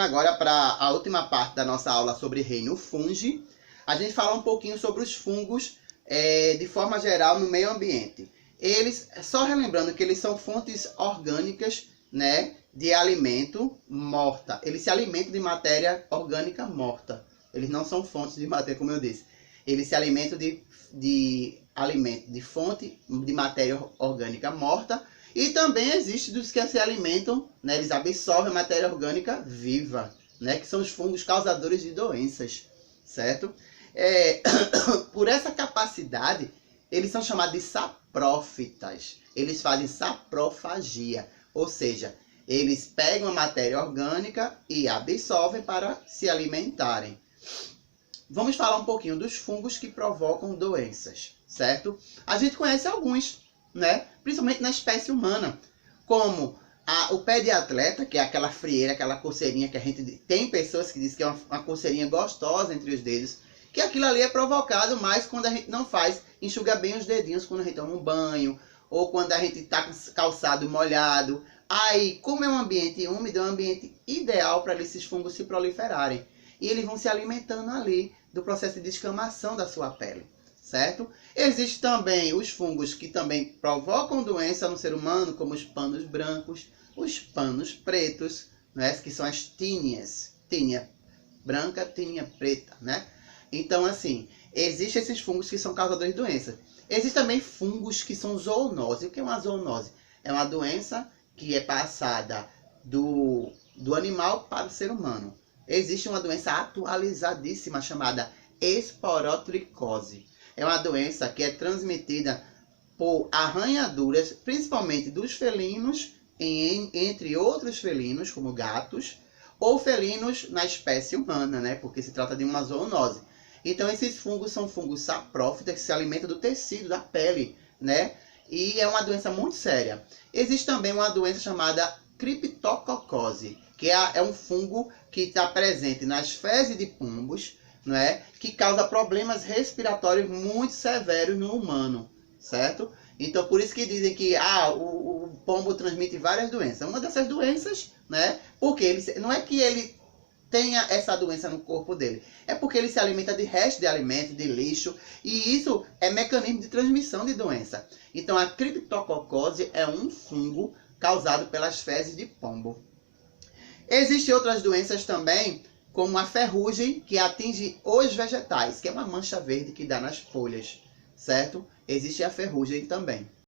passando agora para a última parte da nossa aula sobre reino fungi, a gente fala um pouquinho sobre os fungos de forma geral no meio ambiente. Eles, só relembrando que eles são fontes orgânicas, né, de alimento morta. Eles se alimentam de matéria orgânica morta. Eles não são fontes de matéria, como eu disse. Eles se alimentam de alimento, de fonte de matéria orgânica morta. E também existe dos que se alimentam, né, eles absorvem matéria orgânica viva, né, que são os fungos causadores de doenças, certo? Por essa capacidade, eles são chamados de saprófitas. Eles fazem saprofagia, ou seja, eles pegam a matéria orgânica e absorvem para se alimentarem. Vamos falar um pouquinho dos fungos que provocam doenças, certo? A gente conhece alguns, né? Principalmente na espécie humana, como o pé de atleta, que é aquela frieira, aquela coceirinha que a gente tem pessoas que dizem que é uma coceirinha gostosa entre os dedos, que aquilo ali é provocado mais quando a gente não faz, enxuga bem os dedinhos quando a gente toma um banho, ou quando a gente está com calçado molhado. Aí, como é um ambiente úmido, é um ambiente ideal para esses fungos se proliferarem. E eles vão se alimentando ali do processo de descamação da sua pele, certo? Existem também os fungos que também provocam doença no ser humano, como os panos brancos, os panos pretos, né, que são as tínias. Tínia branca, tínia preta, né? Então, assim, existem esses fungos que são causadores de doença. Existem também fungos que são zoonose. O que é uma zoonose? É uma doença que é passada do animal para o ser humano. Existe uma doença atualizadíssima chamada esporotricose. É uma doença que é transmitida por arranhaduras, principalmente dos felinos, entre outros felinos, como gatos, ou felinos na espécie humana, né? Porque se trata de uma zoonose. Então, esses fungos são fungos saprófitas que se alimentam do tecido, da pele, né? E é uma doença muito séria. Existe também uma doença chamada criptococose, que é um fungo que está presente nas fezes de pombos, né? Que causa problemas respiratórios muito severos no humano, certo? Então, por isso que dizem que o pombo transmite várias doenças. Uma dessas doenças, né? Porque não é que ele tenha essa doença no corpo dele, é porque ele se alimenta de resto de alimento, de lixo, e isso é mecanismo de transmissão de doença. Então, a criptococose é um fungo causado pelas fezes de pombo. Existem outras doenças também, como a ferrugem, que atinge os vegetais, que é uma mancha verde que dá nas folhas, certo? Existe a ferrugem também.